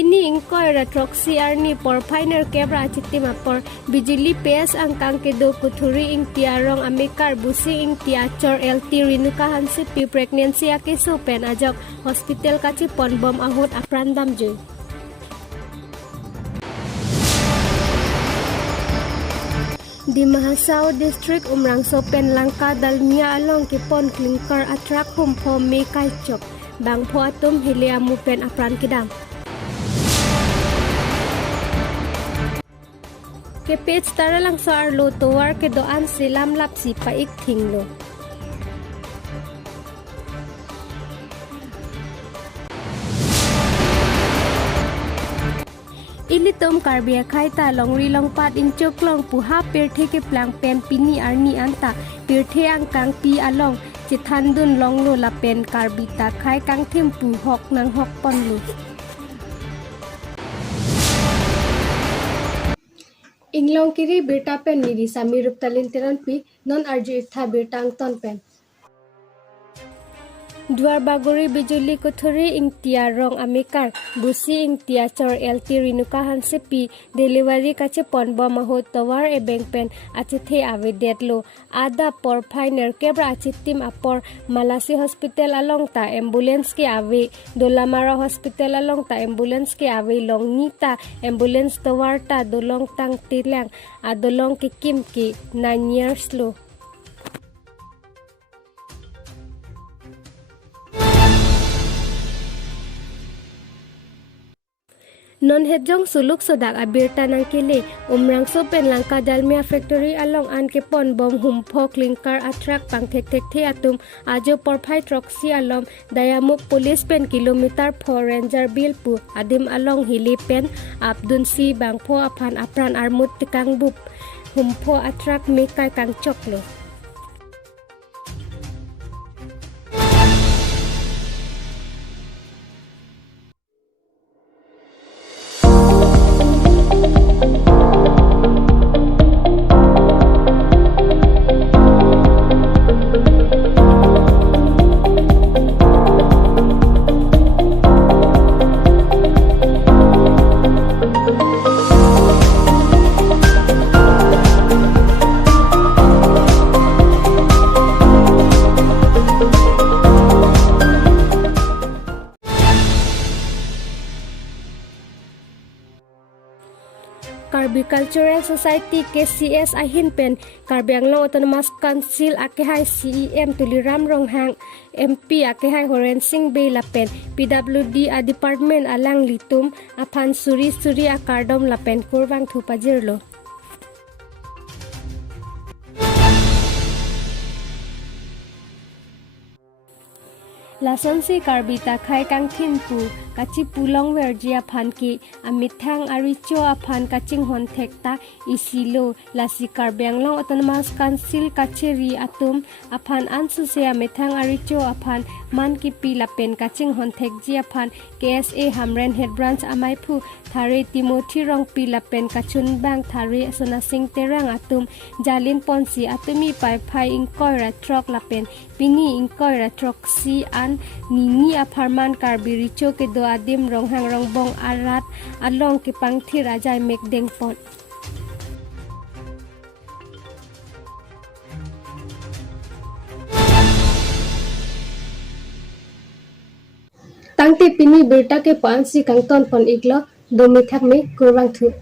Pini ingkoy retroksi arni por pioneer kebra chitima por bijili PS ang kangkedo kuthuri ing tiarong amikar busi ing tiachor LT rinukahan sipi pregnancy ake sopen ajok hospital kaci pon bom ahut aprandam joy. Di Mahasau District umrang sopen langka dalmia along kipon klingkar atrak humpo me kalchok bang po atum hilia mupen apran kidam. Ke page tara lang sa arlo towar ke doan silam lapsi paik thinglo. Ilitom karbia khaita longri longpat inchok long puha perthe ke plang pen pini arni anta perthe ang kang pi along chithandun longlo la pen karbita khai kang thim pu hok nang hok ponlu. Inglong kiri berta pen niri samirup talintiran pi non arju itha bertang ton pen. Duar bagori bijuli kuthuri ing tia rong amikar busi ing tia chor LT rinukahan sepi delivery kache pon bom mahot tawar e bank pen achithe avedet lo ada por pioneer kebra achitim apor Malasi hospital along ta ambulance ke ave Dolamara hospital along ta ambulance ke ave long nita ambulance tawar ta dolong tang tilang adolong ke kim ke 9 years lo. Non hedjong suluk sodak abirta nang kili umrang sopen langka dalmia factory along an ke pon bom humpo klingkar atrak pang tek tek the atum ajo porphai troksi alom dayamuk police pen kilometer 4 ranger bilpu adim along hili pen abdun si bangpho aphan apran armut tikang bup humpo atrak mekai kang choklo. Karbi Cultural Society KCS ahin pen Karbi Anglong Autonomous Council akehai CEM tuliram ronghang MP akehai Horen Singh Bay lapen PWD a department alang litum aphan suri akardom lapen kurwang thupajirlo. Lason si karbita khai kang thimpu kachi pulong werjia phan ki amithang aricho aphan kaching hon thekta isilo lasi karbenglong autonomous council kacheri atum aphan ansu se amithang aricho aphan man ki pilapen kaching hon thekji aphan KSA Hamren Head Branch amaipu thare Timothy rong pilapen kachun bang thare Sona Singh terang atum jalin ponsi atumi pai phai ingkoi ratrok lapen pini ingkoi ratrok si an nini aparman karbiricho ke do adim ronghang rongbong arat along ke pangthi rajai mekdeng pot. Tangti pini berta ke pansi kangton pon iklo domi thak me kurwang thu.